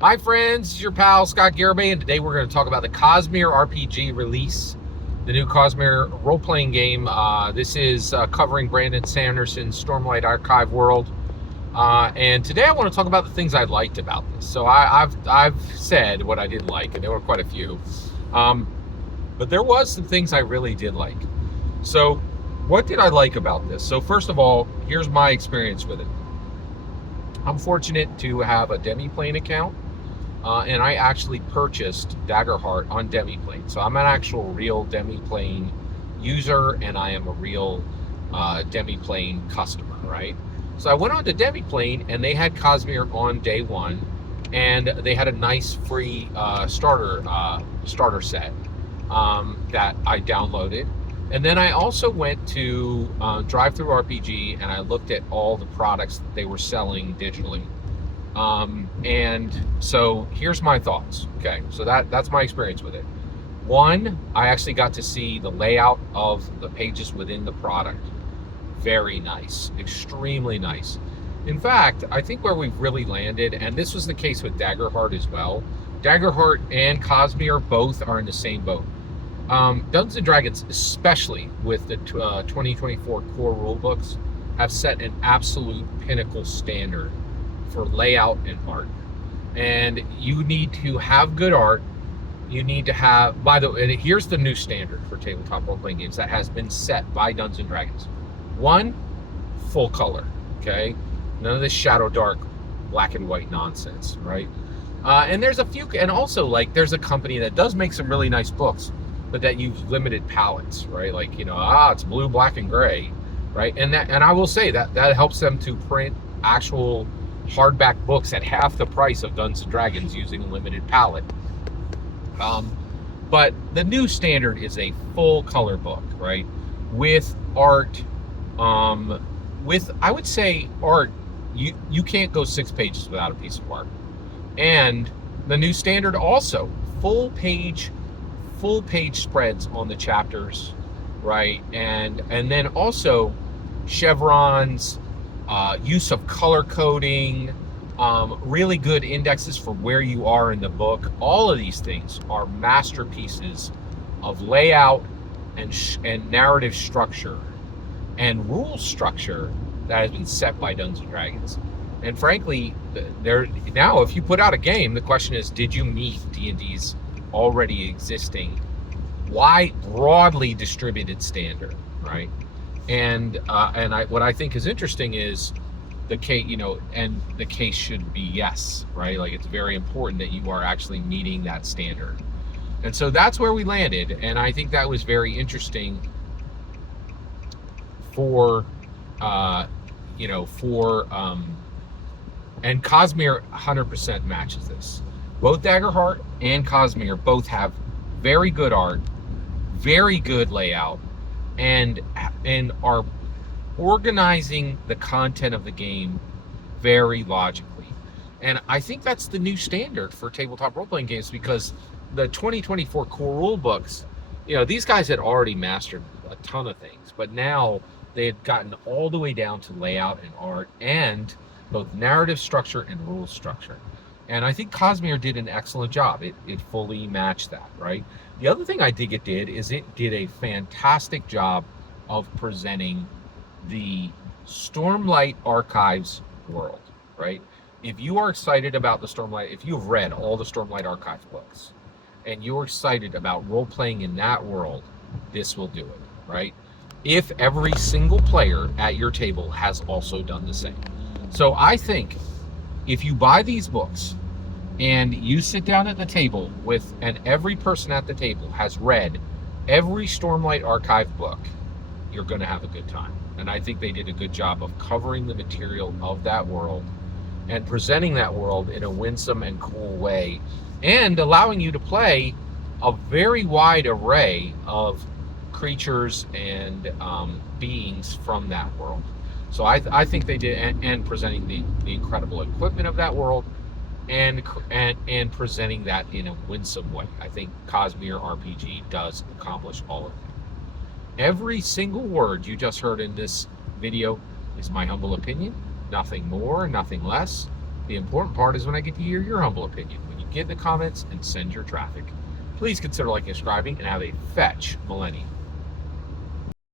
Hi friends, it's your pal Scott Garibay, and today we're going to talk about the Cosmere RPG release, the new Cosmere role-playing game. This is covering Brandon Sanderson's Stormlight Archive world, and today I want to talk about the things I liked about this. So I've said what I didn't like, and there were quite a few, but there was some things I really did like. So what did I like about this? So first of all, here's my experience with it. I'm fortunate to have a Demiplane account. And I actually purchased Daggerheart on Demiplane. So I'm an actual real Demiplane user, and I am a real Demiplane customer, right? So I went on to Demiplane, and they had Cosmere on day one, and they had a nice free starter set that I downloaded. And then I also went to Drive-Thru RPG, and I looked at all the products that they were selling digitally. And so here's my thoughts. Okay, so that's my experience with it. One, I actually got to see the layout of the pages within the product. Very nice, extremely nice. In fact, I think where we've really landed, and this was the case with Daggerheart as well, Daggerheart and Cosmere both are in the same boat. Dungeons and Dragons, especially with the 2024 core rulebooks, have set an absolute pinnacle standard for layout and art. And you need to have good art. You need to have, by the way, here's the new standard for tabletop role-playing games that has been set by Dungeons and Dragons. One, full color, okay? None of this shadow dark, black and white nonsense, right? And there's a few, and also like there's a company that does make some really nice books, but that use limited palettes, right? Like, it's blue, black, and gray, right? And I will say that helps them to print actual hardback books at half the price of Dungeons and Dragons using a limited palette. But the new standard is a full color book, right? With art, with, I would say, art, you can't go 6 pages without a piece of art. And the new standard also, full page spreads on the chapters, right? And then also chevrons, use of color coding, really good indexes for where you are in the book. All of these things are masterpieces of layout and narrative structure and rule structure that has been set by Dungeons and Dragons. And frankly, now if you put out a game, the question is, did you meet D&D's already existing broadly distributed standard, right? And what I think is interesting is the case, and the case should be yes, right? Like, it's very important that you are actually meeting that standard. And so that's where we landed, and I think that was very interesting for and Cosmere 100% matches this. Both Daggerheart and Cosmere both have very good art, very good layout, and are organizing the content of the game very logically. And I think that's the new standard for tabletop role-playing games, because the 2024 core rule books, these guys had already mastered a ton of things, but now they had gotten all the way down to layout and art and both narrative structure and rule structure. And I think Cosmere did an excellent job. It fully matched that, right? The other thing I think it did is it did a fantastic job of presenting the Stormlight Archives world, right? If you are excited about the Stormlight, if you've read all the Stormlight Archives books, and you're excited about role-playing in that world, this will do it, right? If every single player at your table has also done the same. So I think if you buy these books and you sit down at the table and every person at the table has read every Stormlight Archive book, you're going to have a good time. And I think they did a good job of covering the material of that world and presenting that world in a winsome and cool way, and allowing you to play a very wide array of creatures and beings from that world. So I think they did, and presenting the incredible equipment of that world, and presenting that in a winsome way. I think Cosmere RPG does accomplish all of that. Every single word you just heard in this video is my humble opinion, nothing more, nothing less. The important part is when I get to hear your humble opinion, when you get in the comments and send your traffic. Please consider liking and subscribing, and have a fetch millennium.